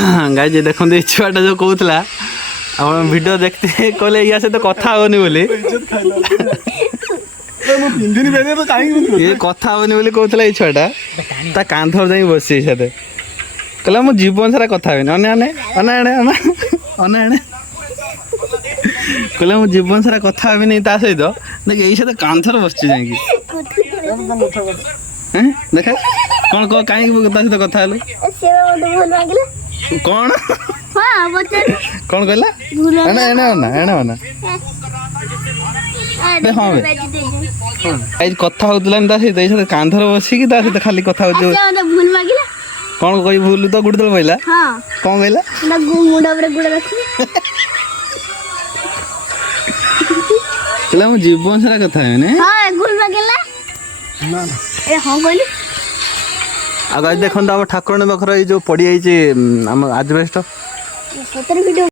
guys देखो ये छुआटा जो कहला आप वीडियो देखते कहले या सहित कथा हेनी बोली ये कथा हेनी बोली कहला ये छुआटा ता कांधर जाई बसी साथे कहला मो जीवन सारा कथा हेनी अने अने अने अने अने अने कहला मो जीवन सारा कथा हेनी ता सहित देख यही साथे कांधर बसछि जाई हैं देखा कौन को काई ता सहित कथा हेलु कौन कौन कहला एना एना ना एना ना हाँ भाई कथा होतला ता सहित एई साथे कांधर बसी कि ता सहित खाली कथा होत भूल मागिला कौन कही भूल तो गुड़ दल पहिला हां कौन कहला ना मुंडा पर गुड़ रखी कहला मो जीवन सारा कथा है ने हां भूल मागिला ना ए हां कहली आगे देखो ठाकुर पाखर जो पड़ी जाइए आम आजबेस्ट सतर वीडियो